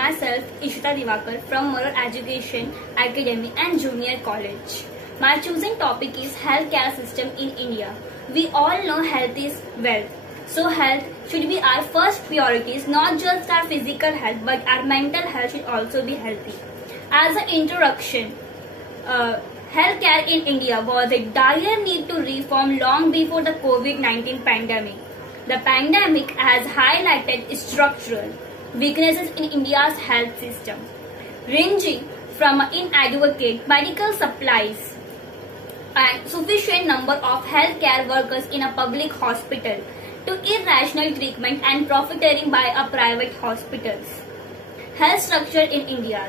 myself Ishita Divakar from Moral Education Academy and Junior College. My chosen topic is healthcare system in India. We all know health is wealth. So health should be our first priorities, not just our physical health but our mental health should also be healthy. As an introduction, healthcare in India was a dire need to reform long before the COVID-19 pandemic. The pandemic has highlighted structural weaknesses in India's health system, ranging from inadequate medical supplies and sufficient number of healthcare workers in a public hospital to irrational treatment and profiteering by a private hospitals. Health structure in India,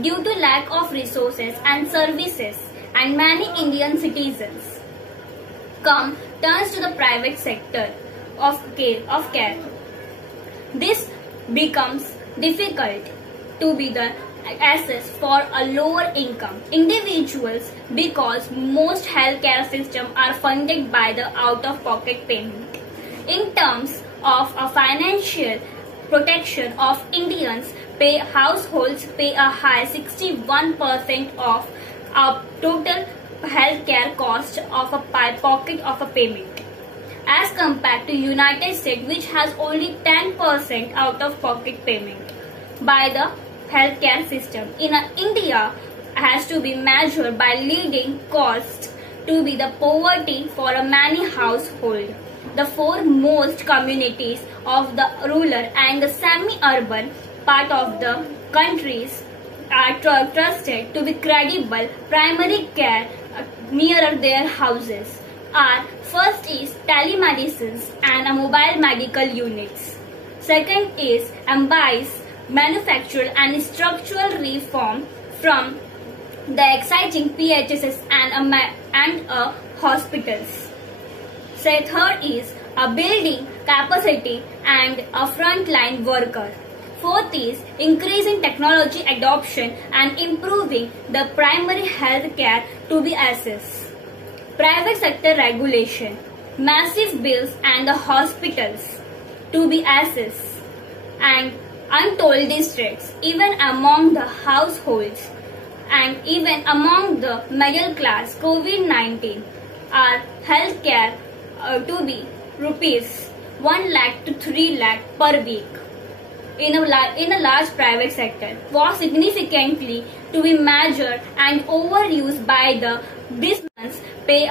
due to lack of resources and services, and many Indian citizens turns to the private sector of care. This becomes difficult to be the access for a lower income individuals because most healthcare systems are funded by the out-of-pocket payment. In terms of a financial protection of Indians, households pay a high 61% of a total healthcare cost of a pocket of a payment, as compared to United States, which has only 10% out-of-pocket payment by the healthcare system. In India has to be measured by leading cost to be the poverty for a many household. The foremost communities of the rural and the semi-urban part of the countries are trusted to be credible primary care nearer their houses. First is telemedicine and mobile medical units. Second is ambitious manufactural and structural reform from the exciting PHSs and hospitals. Third is a building capacity and a frontline worker. Fourth is increasing technology adoption and improving the primary health care to be assessed. Private sector regulation, massive bills and the hospitals to be assessed, and untold districts even among the households and even among the middle class. COVID-19 are healthcare to be rupees 1 lakh to 3 lakh per week in a large private sector was significantly to be measured and overused by the business.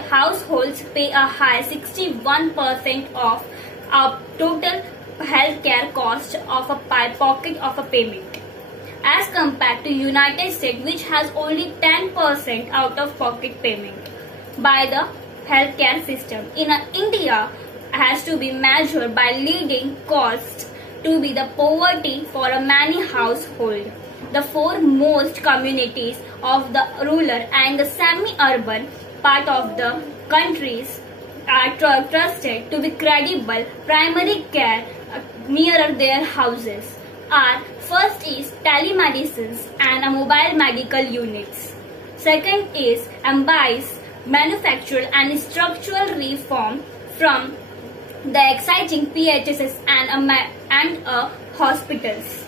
Households pay a high 61% of a total healthcare cost of a pocket of a payment, as compared to United States, which has only 10% out-of-pocket payment by the healthcare system. In India has to be measured by leading cost to be the poverty for a many household. The foremost communities of the rural and the semi-urban part of the countries are trusted to be credible primary care nearer their houses. First is telemedicine and mobile medical units. Second is ambitious manufactural and structural reform from the exciting PHSs and hospitals.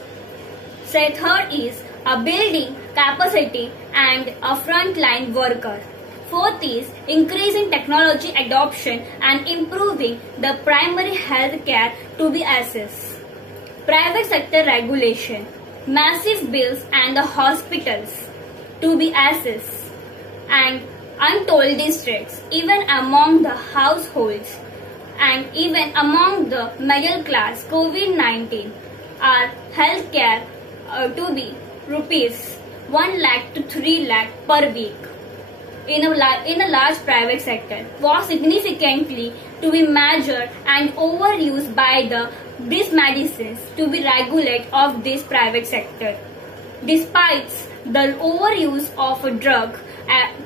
Third is a building capacity and a frontline worker. Fourth is increasing technology adoption and improving the primary health care to be assessed. Private sector regulation, massive bills and the hospitals to be assessed, and untold districts even among the households and even among the middle class. COVID-19 are healthcare to be rupees 1 lakh to 3 lakh per week in a large private sector was significantly to be measured and overused by these medicines to be regulated of this private sector. Despite the overuse of a drug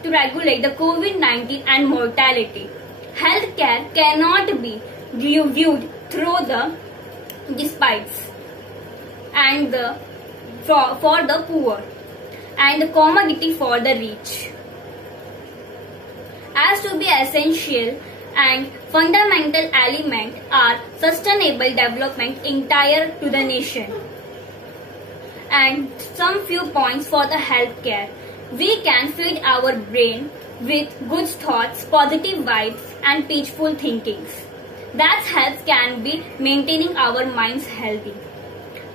to regulate the COVID-19 and mortality, healthcare cannot be viewed through the despites and for the poor and the commodity for the rich. As to be essential and fundamental element are sustainable development entire to the nation. and some few points for the health care. We can feed our brain with good thoughts, positive vibes and peaceful thinkings. That helps can be maintaining our minds healthy.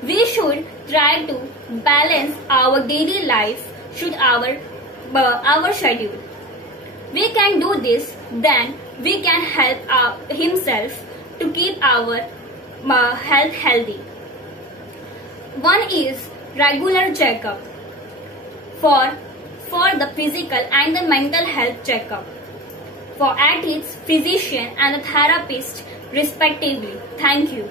We should try to balance our daily life should our schedule. We can do this, then we can help himself to keep our health healthy. One is regular checkup for the physical and the mental health checkup for athletes, physician and the therapist respectively. Thank you.